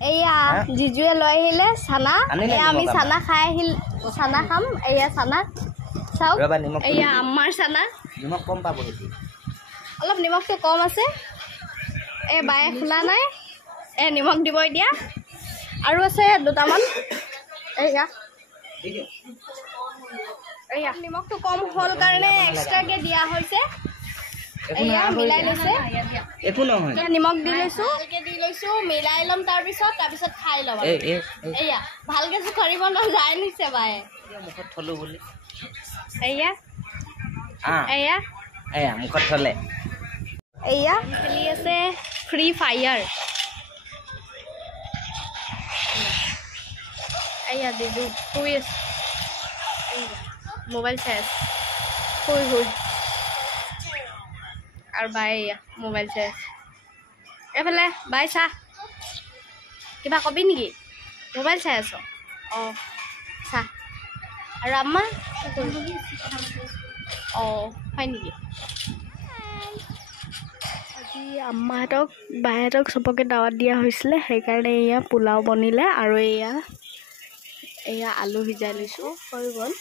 এয়া জিজুৱে লৈ আহিলে চানা আমি চানা খাই আহিল চানা খাম এয়া চানা চাওক এয়া আমাৰ চানা নিমখ কম পাব অলপ নিমখটো কম আছে এই বায়ে খোলা নাই নিমখ দিব এতিয়া আৰু আছে দুটামান এয়া নিমখটো কম হ'ল কাৰণে এক্সট্ৰাকে দিয়া হৈছে এয়া মিলাই লৈছে একো নহয় নিমখ দি লৈছো মিলাই ল'ম তাৰপিছত খাই ল'ম এয়া ভালকে কৰিব নাযায় নিছে বায়ে মুখত থলো বুলি এয়া মুখত থলে এয়া খেলি আছে ফ্ৰী ফায়াৰ এয়া দিদু শুই আছে মোবাইল চাই আছে শুই আৰু বাই এয়া মোবাইল চাই আছে এইফালে বাই চা কিবা কবি নেকি মোবাইল চাই আছ চা আৰু আম্মা হয় নেকি আজি আম্মাহঁতক বাহঁতক চবকে দাৱাত দিয়া হৈছিলে সেইকাৰণে এয়া পোলাও বনিলে আৰু এয়া আলু সিজাই লৈছোঁ হৈ গ'ল